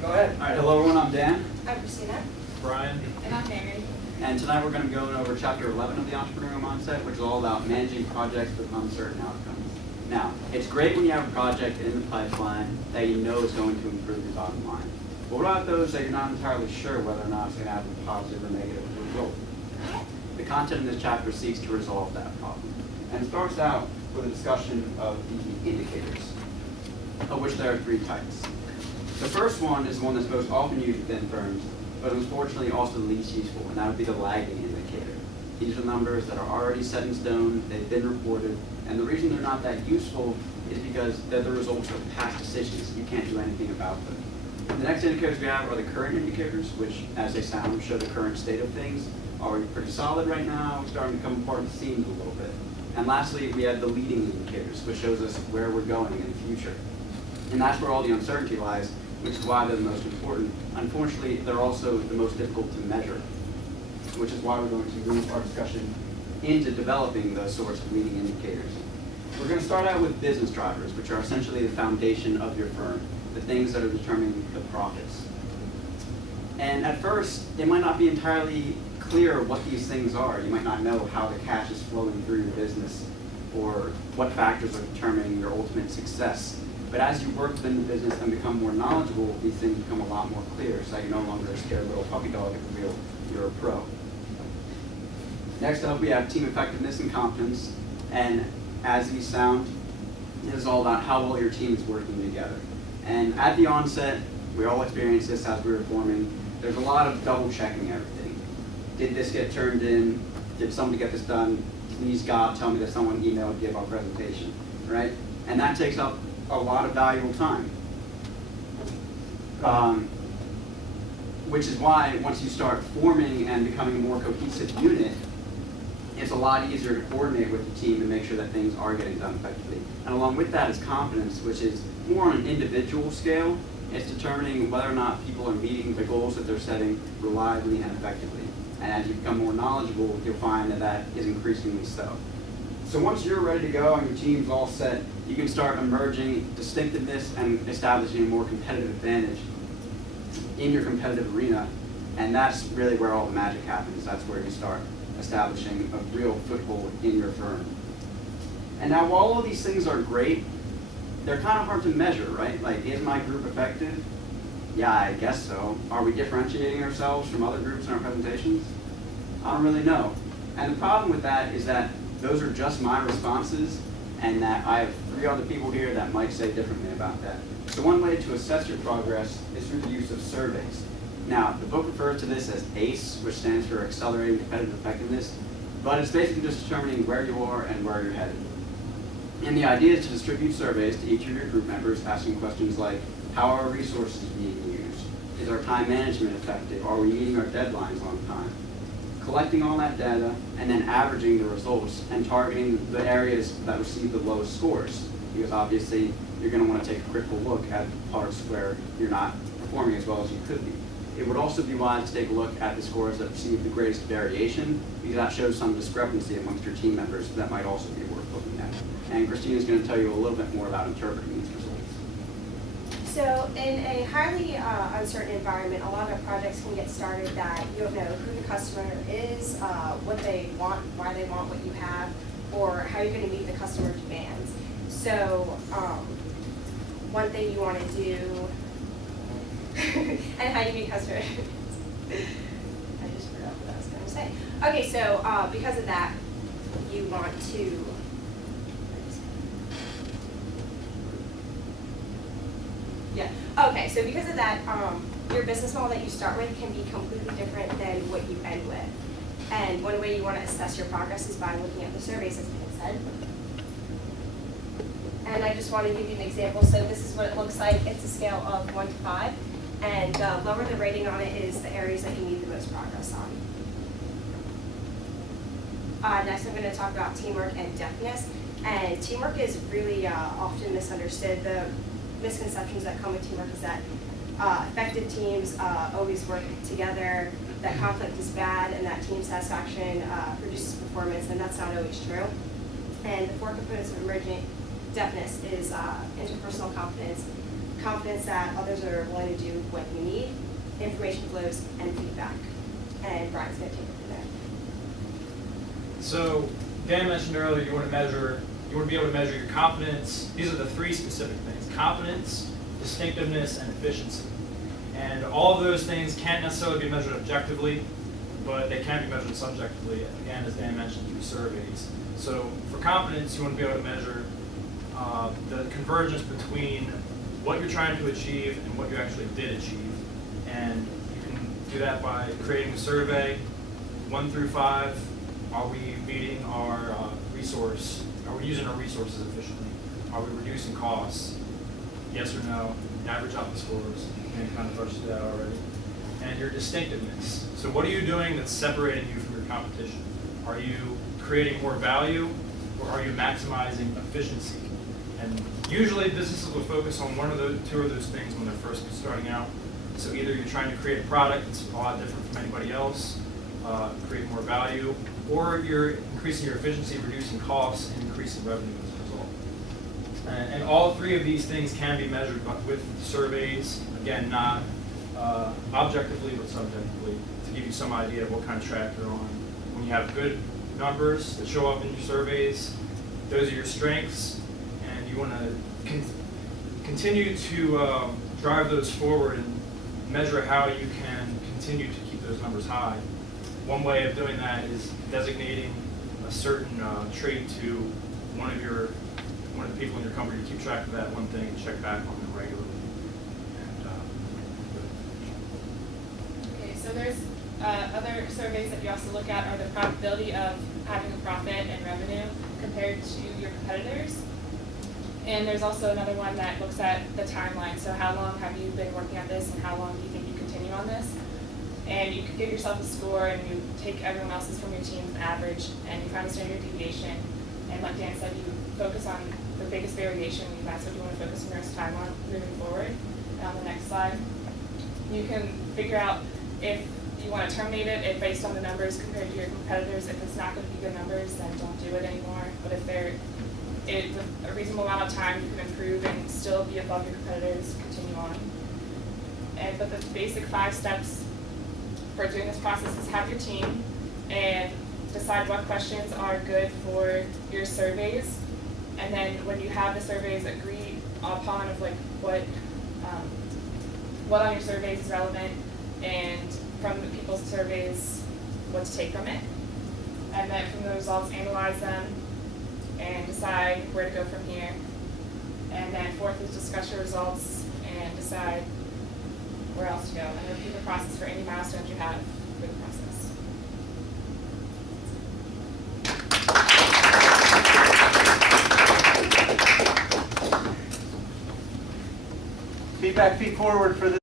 Go ahead. All right, hello everyone, I'm Dan. I'm Christina. Brian. And I'm Mary. And tonight we're going to be going over chapter 11 of the entrepreneurial mindset, which is all about managing projects with uncertain outcomes. Now, it's great when you have a project in the pipeline that you know is going to improve your bottom line. But what about those that you're not entirely sure whether or not it's going to have a positive or negative result? The content in this chapter seeks to resolve that problem. And it starts out with a discussion of the indicators, of which there are three types. The first one is the one that's most often used within firms, but unfortunately also the least useful, and that would be the lagging indicator. These are numbers that are already set in stone, they've been reported, and the reason they're not that useful is because they're the results of past decisions. You can't do anything about them. The next indicators we have are the current indicators, which, as they sound, show the current state of things. Are we pretty solid right now? We're starting to come apart at the seams a little bit. And lastly, we have the leading indicators, which shows us where we're going in the future. And that's where all the uncertainty lies, which is why they're the most important. Unfortunately, they're also the most difficult to measure, which is why we're going to move our discussion into developing those sorts of leading indicators. We're going to start out with business drivers, which are essentially the foundation of your firm, the things that are determining the profits. And at first, it might not be entirely clear what these things are. You might not know how the cash is flowing through your business or what factors are determining your ultimate success. But as you work within the business and become more knowledgeable, these things become a lot more clear, so you're no longer a scared little puppy dog at the wheel, you're a pro. Next up, we have team effectiveness and competence, and as these sound, it is all about how well your team is working together. And at the onset, we all experience this as we were forming. There's a lot of double checking everything. Did this get turned in? Did somebody get this done? Please God, tell me that someone emailed to give our presentation, right? And that takes up a lot of valuable time. Which is why once you start forming and becoming a more cohesive unit, it's a lot easier to coordinate with the team and make sure that things are getting done effectively. And along with that is competence, which is more on an individual scale. It's determining whether or not people are meeting the goals that they're setting reliably and effectively. And as you become more knowledgeable, you'll find that that is increasingly so. So once you're ready to go and your team's all set, you can start emerging distinctiveness and establishing a more competitive advantage in your competitive arena. And that's really where all the magic happens. That's where you start establishing a real foothold in your firm. And now while all these things are great, they're kind of hard to measure, right? Like, is my group effective? Yeah, I guess so. Are we differentiating ourselves from other groups in our presentations? I don't really know. And the problem with that is that those are just my responses, and that I have 3 other people here that might say differently about that. So one way to assess your progress is through the use of surveys. Now, the book refers to this as ACE, which stands for Accelerating Competitive Effectiveness, but it's basically just determining where you are and where you're headed. And the idea is to distribute surveys to each of your group members, asking questions like, how are our resources being used? Is our time management effective? Are we meeting our deadlines on time? Collecting all that data and then averaging the results and targeting the areas that receive the lowest scores, because obviously you're going to want to take a critical look at parts where you're not performing as well as you could be. It would also be wise to take a look at the scores that receive the greatest variation, because that shows some discrepancy amongst your team members that might also be worth looking at. And Christina is going to tell you a little bit more about interpreting these results. So in a highly uncertain environment, a lot of projects can get started that you don't know who the customer is, what they want, why they want what you have, or how you're going to meet the customer demands. So one thing you want to do, and how you meet customer I just forgot what I was going to say. Okay, so because of that, you want to okay, so because of that, your business model that you start with can be completely different than what you end with. And one way you want to assess your progress is by looking at the surveys, as Ben said. And I just want to give you an example. So this is what it looks like. It's a scale of 1 to 5. And the lower the rating on it is the areas that you need the most progress on. Next, I'm going to talk about teamwork and deftness. And teamwork is really often misunderstood. The misconceptions that come with teamwork is that effective teams always work together, that conflict is bad, and that team satisfaction produces performance, and that's not always true. And the 4 components of emergent deftness is interpersonal competence, confidence that others are willing to do what you need, information flows, and feedback. And Brian's going to take it from there. So Dan mentioned earlier you want to be able to measure your competence. These are the three specific things: competence, distinctiveness, and efficiency. And all of those things can't necessarily be measured objectively, but they can be measured subjectively, again, as Dan mentioned, through surveys. So for competence, you want to be able to measure the convergence between what you're trying to achieve and what you actually did achieve. And you can do that by creating a survey, 1 through 5. Are we meeting our resource? Are we using our resources efficiently? Are we reducing costs? Yes or no? Average out the scores. And kind of touched that already. And your distinctiveness. So what are you doing that's separating you from your competition? Are you creating more value, or are you maximizing efficiency? And usually businesses will focus on one of the two of those things when they're first starting out. So either you're trying to create a product that's a lot different from anybody else, create more value, or you're increasing your efficiency, reducing costs, and increasing revenue as a result. And all three of these things can be measured with surveys, again, not objectively but subjectively, to give you some idea of what kind of track you're on. When you have good numbers that show up in your surveys, those are your strengths, and you want to continue to drive those forward and measure how you can continue to keep those numbers high. One way of doing that is designating a certain trait to one of the people in your company to keep track of that one thing and check back on them regularly. Okay, so there's other surveys that you also look at are the probability of having a profit and revenue compared to your competitors. And there's also another one that looks at the timeline. So how long have you been working at this and how long do you think you continue on this? And you could give yourself a score and you take everyone else's from your team's average and you find a standard deviation. And like Dan said, you focus on the biggest variation. That's what you want to focus your most time on moving forward. And on the next slide, you can figure out if you want to terminate it if based on the numbers compared to your competitors. If it's not going to be good numbers, then don't do it anymore. But if with a reasonable amount of time, you can improve and still be above your competitors, continue on. But the basic 5 steps for doing this process is have your team and decide what questions are good for your surveys. And then when you have the surveys, agree upon of like what on your surveys is relevant, and from the people's surveys, what to take from it. And then from the results, analyze them and decide where to go from here. And then 4th is discuss your results and decide where else to go. And repeat the process for any milestones you have for the process. Feedback feed forward for this.